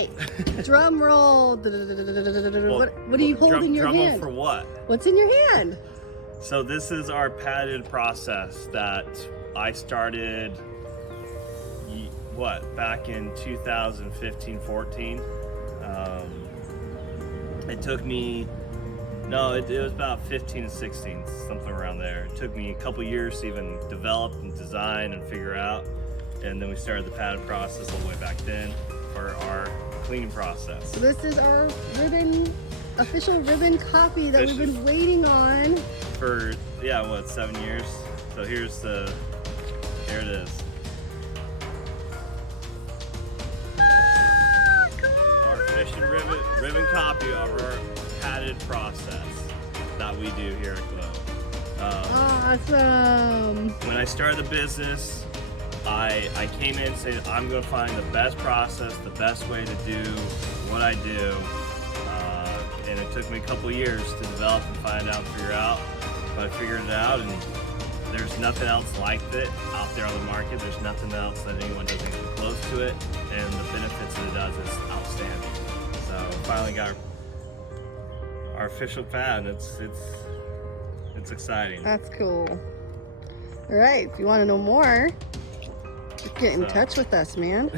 right. Drum roll. Well, What are you holding in your drum roll hand? for what? What's in your hand? So this is our patented process that I started, back in 2015-14. It took me, it was about 15 and 16, something around there. It took me a couple years to even develop and design and figure out. And then we started the patented process all the way back then for our cleaning process. So this is our official ribbon copy that we've been waiting on. For, 7 years? So here it is. Our official ribbon copy of our patented process that we do here at Glow. Awesome. When I started the business, I came in and said, I'm going to find the best process, the best way to do what I do. And it took me a couple years to develop and find out and figure out. But I figured it out, and there's nothing else like it out there on the market. There's nothing else that anyone does anything close to it. And the benefits that it does is outstanding. So finally got our official patent. It's exciting. That's cool. All right, if you want to know more, just get in touch with us, man.